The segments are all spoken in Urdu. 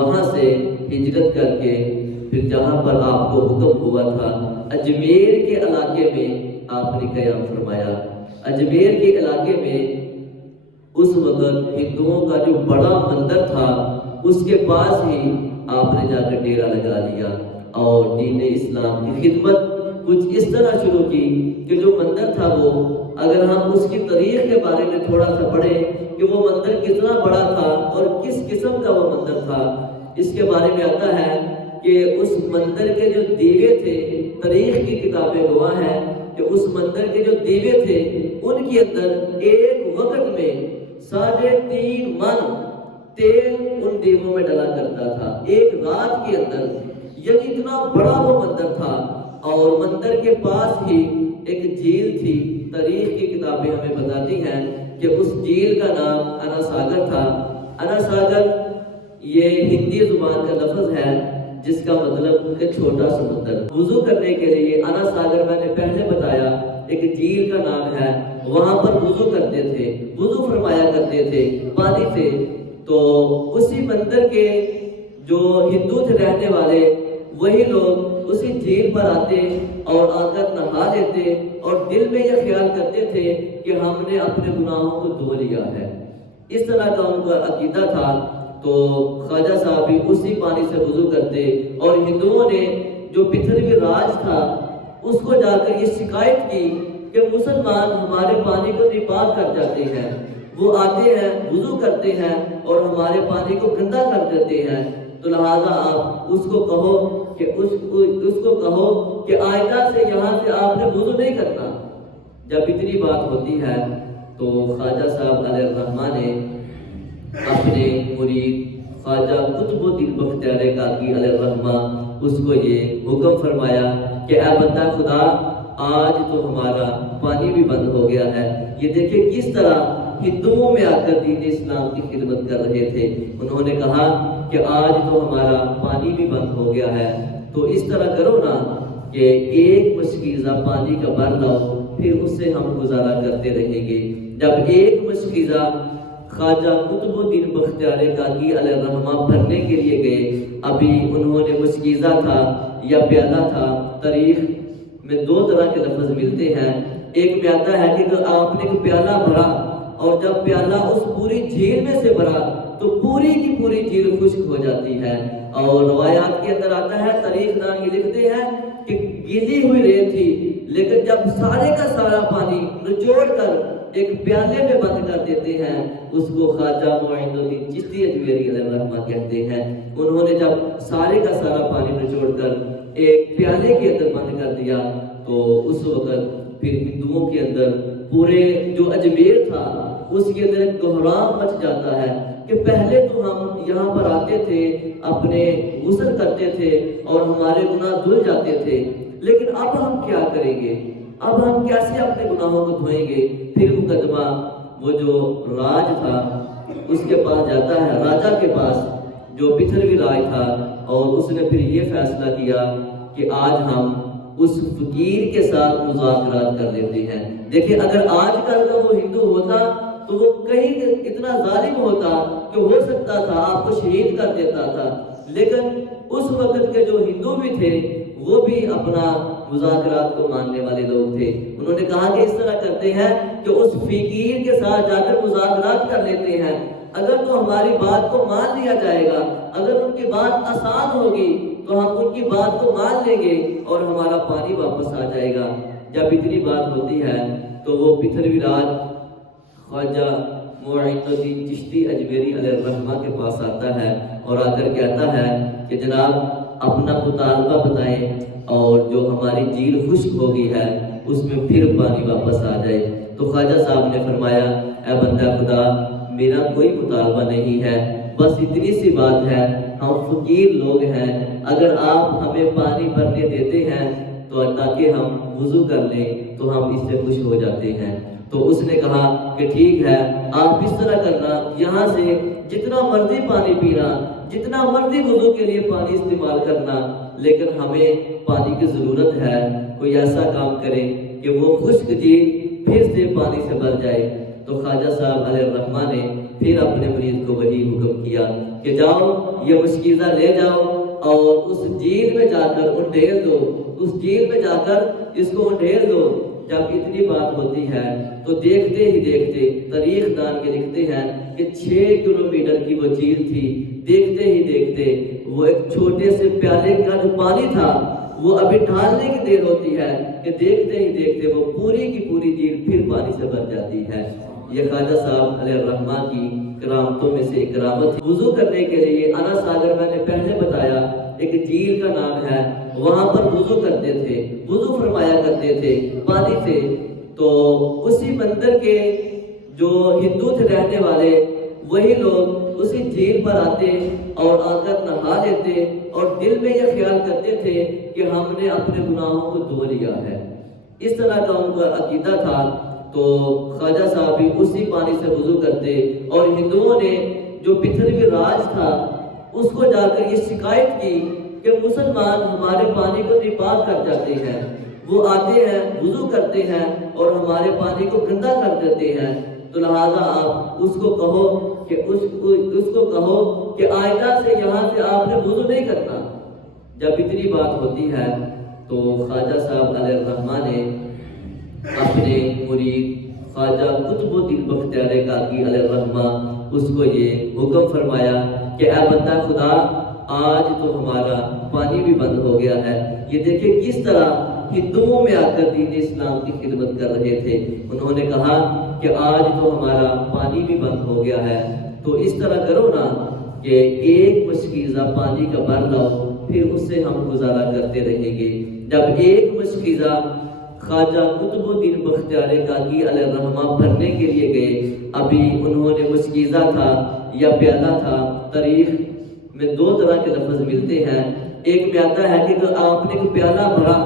وہاں سے ہجرت کر کے پھر جہاں پر آپ کو حکم ہوا تھا اجمیر کے علاقے میں آپ نے قیام فرمایا۔ اجمیر کے علاقے میں اس وقت ہندوؤں کا جو بڑا مندر تھا اس کے پاس ہی آپ نے جا کر ڈیرا لگا لیا اور دین اسلام کی خدمت کچھ اس طرح شروع کی کہ جو مندر تھا وہ اگر ہم اس کی تاریخ کے بارے میں تھوڑا سا پڑھیں کہ وہ مندر کتنا بڑا تھا اور کس قسم کا وہ مندر تھا، اس کے بارے میں آتا ہے کہ اس مندر کے جو دیوے تھے، تاریخ کی کتابیں گواہ ہیں کہ اس مندر کے جو دیوے تھے ان کے اندر ایک وقت میں 3.5 من تیل ان دیووں میں ڈلا کرتا تھا ایک رات کے اندر، یعنی اتنا بڑا وہ مندر تھا۔ اور مندر کے پاس ہی ایک جھیل تھی، تاریخ کی کتابیں ہمیں بتاتی ہیں کہ اس جھیل کا نام انا ساگر تھا۔ انا ساگر یہ ہندی زبان کا لفظ ہے جس کا مطلب کہ چھوٹا سمندر۔ وضو کرنے کے لیے انا ساگر میں نے پہلے بتایا ایک جھیل کا نام ہے، وہاں پر وضو کرتے تھے، وضو فرمایا کرتے تھے پانی سے۔ تو اسی مندر کے جو ہندو تھے رہنے والے وہی لوگ اسی جھیل پر آتے اور آ کر نہا لیتے اور دل میں یہ خیال کرتے تھے کہ ہم نے اپنے گناہوں کو دھو لیا ہے، اس طرح کا ان کا عقیدہ تھا۔ تو خواجہ صاحب بھی اسی پانی سے وضو کرتے اور ہندوؤں نے جو پتھروی راج تھا اس کو جا کر یہ شکایت کی کہ مسلمان ہمارے پانی کو ناپاک کر جاتے ہیں، وہ آتے ہیں وضو کرتے ہیں اور ہمارے پانی کو گندا کر دیتے ہیں، تو لہٰذا آپ اس کو کہو کہ آئندہ سے یہاں سے آپ نے وضو نہیں کرنا۔ جب اتنی بات ہوتی ہے تو خواجہ صاحب علیہ الرحمہ نے اپنے مرید خواجہ قطب الدین بختیار کاکی علیہ الرحمہ اس کو یہ حکم فرمایا کہ اے بندہ خدا آج تو ہمارا پانی بھی بند ہو گیا ہے۔ یہ دیکھیں کس طرح ہندوؤں میں آ کر دین اسلام کی خدمت کر رہے تھے۔ انہوں نے کہا کہ آج تو ہمارا پانی بھی بند ہو گیا ہے، تو اس طرح کرو نا کہ ایک مشکیزہ پانی کا بھر لاؤ، پھر اس سے ہم گزارا کرتے رہیں گے۔ جب ایک مشکیزہ خواجہ قطب الدین بختیار کاکی علیہ الرحمہ بھرنے کے لیے گئے، ابھی انہوں نے مشکیزہ تھا یا پیالہ تھا، تاریخ میں 2 طرح کے لفظ ملتے ہیں۔ ایک میں آتا ہے کہ آپ نے ایک پیالہ بھرا اور جب پیالہ اس پوری جھیل میں سے بھرا تو پوری کی پوری جھیل خشک ہو جاتی ہے، اور روایات کے اندر آتا ہے، تاریخ دان یہ لکھتے ہیں کہ گلی ہوئی ریت تھی، لیکن جب سارے کا سارا پانی نچوڑ کر ایک پیالے میں بند کر دیتے ہیں اس کو خواجہ معین الدین چشتی اجمیری علیہ الرحمہ کہتے ہیں۔ انہوں نے جب سارے کا سارا پانی نچوڑ کر ایک پیالے کے اندر بند کر دیا تو اس وقت پھر ہندوؤں کے اندر پورے جو اجمیر تھا اس کے اندر ایک کوہرام مچ جاتا ہے کہ پہلے تو ہم یہاں پر آتے تھے، اپنے غسل کرتے تھے اور ہمارے گناہ دھل جاتے تھے، لیکن اب ہم کیا کریں گے؟ اب ہم کیسے اپنے گناہوں کو دھوئیں گے؟ پھر مقدمہ وہ جو راج تھا اس کے پاس جاتا ہے، راجہ کے پاس جو پتھروی راج تھا، اور اس نے پھر یہ فیصلہ کیا کہ آج ہم اس فقیر کے ساتھ مذاکرات کر لیتے ہیں۔ دیکھیں اگر آج کل کا وہ ہندو ہوتا تو وہ کہیں اتنا ظالم ہوتا کہ ہو سکتا تھا آپ کو شہید کر دیتا تھا، لیکن اس وقت کے جو ہندو بھی تھے وہ بھی اپنا مذاکرات کو ماننے والے لوگ تھے۔ انہوں نے کہا کہ اس طرح کرتے ہیں کہ اس فقیر کے ساتھ جا کر مذاکرات کر لیتے ہیں، اگر تو ہماری بات کو مان لیا جائے گا، اگر ان کی بات آسان ہوگی تو ہم ان کی بات کو مان لیں گے اور ہمارا پانی واپس آ جائے گا۔ جب اتنی بات ہوتی ہے تو وہ پتھروی راج خواجہ معین الدین چشتی اجمیری علیہ الرحمہ کے پاس آتا ہے اور آ کر کہتا ہے کہ جناب اپنا مطالبہ بتائیں اور جو ہماری جھیل خشک ہو گئی ہے اس میں پھر پانی واپس آ جائے۔ تو خواجہ صاحب نے فرمایا اے بندہ خدا میرا کوئی مطالبہ نہیں ہے، بس اتنی سی بات ہے، ہم فقیر لوگ ہیں، اگر آپ ہمیں پانی بھرنے دیتے ہیں تو تاکہ ہم وضو کر لیں تو ہم اس سے خوش ہو جاتے ہیں۔ تو اس نے کہا کہ ٹھیک ہے آپ اس طرح کرنا، یہاں سے جتنا مرضی پانی پینا، جتنا مرضی وضو کے لیے پانی استعمال کرنا، لیکن ہمیں پانی کی ضرورت ہے، کوئی ایسا کام کرے کہ وہ خشک جھیل پھر سے پانی سے بھر جائے۔ تو خواجہ صاحب علیہ الرحمہ نے پھر اپنے مرید کو وہی حکم کیا کہ جاؤ یہ مشکیزہ لے جاؤ اور اس جھیل میں جا کر انڈھیل دو، اس جھیل میں جا کر اس کو انڈھیل دو۔ جب اتنی بات ہوتی ہے تو دیکھتے ہی دیکھتے تاریخ دان کے لکھتے ہیں کہ 6 کلومیٹر کی وہ جھیل تھی، دیکھتے ہی دیکھتے وہ ایک چھوٹے سے پیالے کا جو پانی تھا وہ ابھی ڈھالنے کی دیر ہوتی ہے کہ دیکھتے ہی دیکھتے وہ پوری کی پوری جھیل پھر پانی سے بھر جاتی ہے۔ یہ خواجہ صاحب علیہ الرحمہ کی کرامتوں میں سے ایک کرامت ہے۔ وضو کرنے کے لیے انا ساگر میں نے پہلے بتایا ایک جھیل کا نام ہے، وہاں پر وضو کرتے تھے، وضو فرمایا کرتے تھے پانی سے۔ تو اسی مندر کے جو ہندو تھے رہنے والے وہی لوگ اسی جھیل پر آتے اور آ کر نہا لیتے اور دل میں یہ خیال کرتے تھے کہ ہم نے اپنے گناہوں کو دھو لیا ہے، اس طرح کا ان کا عقیدہ تھا۔ تو خواجہ صاحب بھی اسی پانی سے وضو کرتے اور ہندوؤں نے جو پتھروی راج تھا اس کو جا کر یہ شکایت کی کہ مسلمان ہمارے پانی کو ناپاک کر جاتے ہیں، وہ آتے ہیں وضو کرتے ہیں اور ہمارے پانی کو گندا کر دیتے ہیں، تو لہٰذا آپ اس کو کہو کہ آئندہ سے یہاں سے آپ نے وضو نہیں کرنا۔ جب اتنی بات ہوتی ہے تو خواجہ صاحب علیہ الرحمہ نے اپنے مرید خواجہ قطب الدین بختیار کاکی علیہ الرحمہ اس کو یہ حکم فرمایا کہ اے بندہ خدا آج تو ہمارا پانی بھی بند ہو گیا ہے۔ یہ دیکھیں کس طرح ہندوؤں میں آ کر دین اسلام کی خدمت کر رہے تھے۔ انہوں نے کہا کہ آج تو ہمارا پانی بھی بند ہو گیا ہے، تو اس طرح کرو نا کہ ایک مشکیزہ پانی کا بھر لاؤ، پھر اس سے ہم گزارا کرتے رہیں گے۔ جب ایک مشکیزہ خواجہ قطب الدین بختیار کاکی علیہ الرحمہ بھرنے کے لیے گئے، ابھی انہوں نے مشکیزہ تھا یا پیالہ تھا، تاریخ میں 2 طرح کے لفظ ملتے ہیں۔ ایک میں آتا ہے کہ آپ نے ایک پیالہ بھرا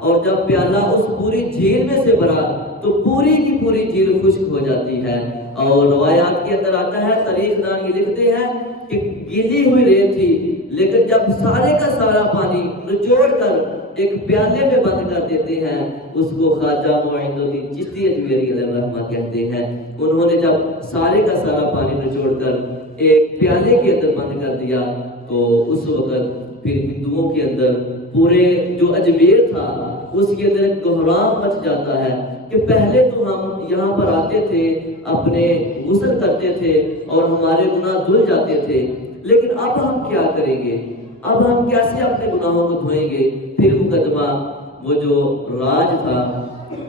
اور جب پیالہ اس پوری جھیل میں سے بھرا تو پوری کی پوری جھیل خشک ہو جاتی ہے، اور روایات کے اندر آتا ہے، تاریخ دان یہ لکھتے ہیں کہ گیلی ہوئی ریت تھی، لیکن جب سارے کا سارا پانی نچوڑ کر ایک پیالے میں بند کر دیتے ہیں اس کو خواجہ معین الدین چشتی اجمیری علیہ الرحمہ کہتے ہیں۔ انہوں نے جب سارے کا سارا پانی نچوڑ کر ایک پیالے کے اندر بند کر دیا تو اس وقت پھر ہندوؤں کے اندر پورے جو اجمیر تھا اس کے اندر ایک کوہرام مچ جاتا ہے کہ پہلے تو ہم یہاں پر آتے تھے، اپنے غسل کرتے تھے اور ہمارے گناہ دھل جاتے تھے، لیکن اب ہم کیا کریں گے؟ اب ہم کیسے اپنے گناہوں کو دھوئیں گے؟ پھر مقدمہ وہ جو راج تھا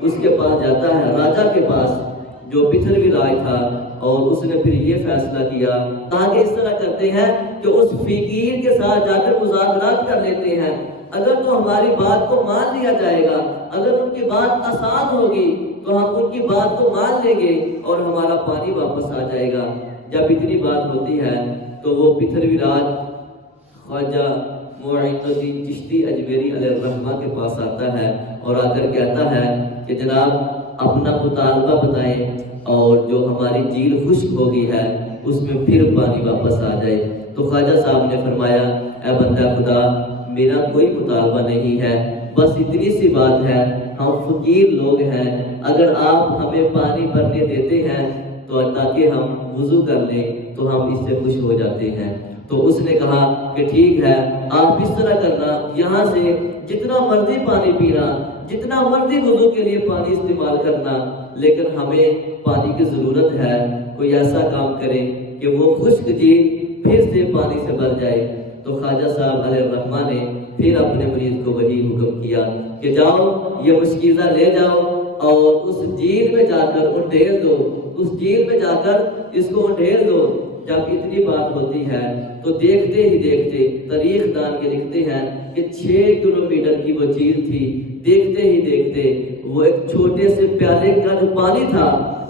اس کے پاس جاتا ہے، راجا کے پاس جو پتھروی راج تھا، اور اس نے پھر یہ فیصلہ کیا تاکہ اس طرح کرتے ہیں کہ اس فقیر کے ساتھ جا کر مذاکرات کر لیتے ہیں، اگر تو ہماری بات کو مان لیا جائے گا، اگر ان کی بات آسان ہوگی تو ہم ان کی بات کو مان لیں گے اور ہمارا پانی واپس آ جائے گا۔ جب اتنی بات ہوتی ہے تو وہ پتھروی راج خواجہ معین الدین چشتی اجمیری علیہ الرحمہ کے پاس آتا ہے اور آ کر کہتا ہے کہ جناب اپنا مطالبہ بتائیں اور جو ہماری جھیل خشک ہو گئی ہے اس میں پھر پانی واپس آ جائے۔ تو خواجہ صاحب نے فرمایا اے بندہ خدا میرا کوئی مطالبہ نہیں ہے، بس اتنی سی بات ہے، ہم فقیر لوگ ہیں، اگر آپ ہمیں پانی بھرنے دیتے ہیں تو تاکہ ہم وضو کر لیں تو ہم اس سے خوش ہو جاتے ہیں۔ تو اس نے کہا کہ ٹھیک ہے، آپ اس طرح کرنا، یہاں سے جتنا مرضی پانی پینا، جتنا مرضی وضو کے لیے پانی استعمال کرنا، لیکن ہمیں پانی کی ضرورت ہے، کوئی ایسا کام کرے کہ وہ خشک جھیل پھر سے پانی سے بھر جائے۔ تو خواجہ صاحب علیہ الرحمہ نے پھر اپنے مرید کو وہی حکم کیا کہ جاؤ یہ مشکیزہ لے جاؤ اور اس جھیل میں جا کر انڈھیل دو، اس جھیل میں جا کر اس کو انڈھیل دو۔ جب اتنی بات ہوتی ہے تو دیکھتے ہی دیکھتے تاریخ دان کے لکھتے ہیں کہ 6 کلومیٹر کی وہ جھیل تھی، دیکھتے ہی دیکھتے وہ ایک چھوٹے سے پیالے کا جو پانی تھا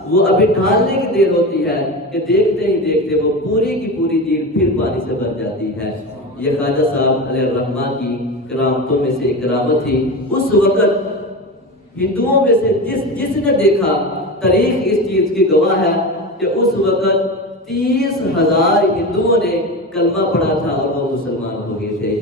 وہ ابھی ڈھالنے کی دیر ہوتی ہے کہ دیکھتے ہی دیکھتے وہ پوری کی پوری جھیل پھر پانی سے بھر جاتی ہے۔ یہ خواجہ صاحب علیہ الرحمہ کی کرامتوں میں سے ایک کرامت تھی۔ اس وقت ہندوؤں میں سے جس نے دیکھا، تاریخ اس چیز کی گواہ ہے کہ اس وقت 30,000 ہندوؤں نے کلمہ پڑھا تھا اور وہ مسلمان ہو گئے تھے۔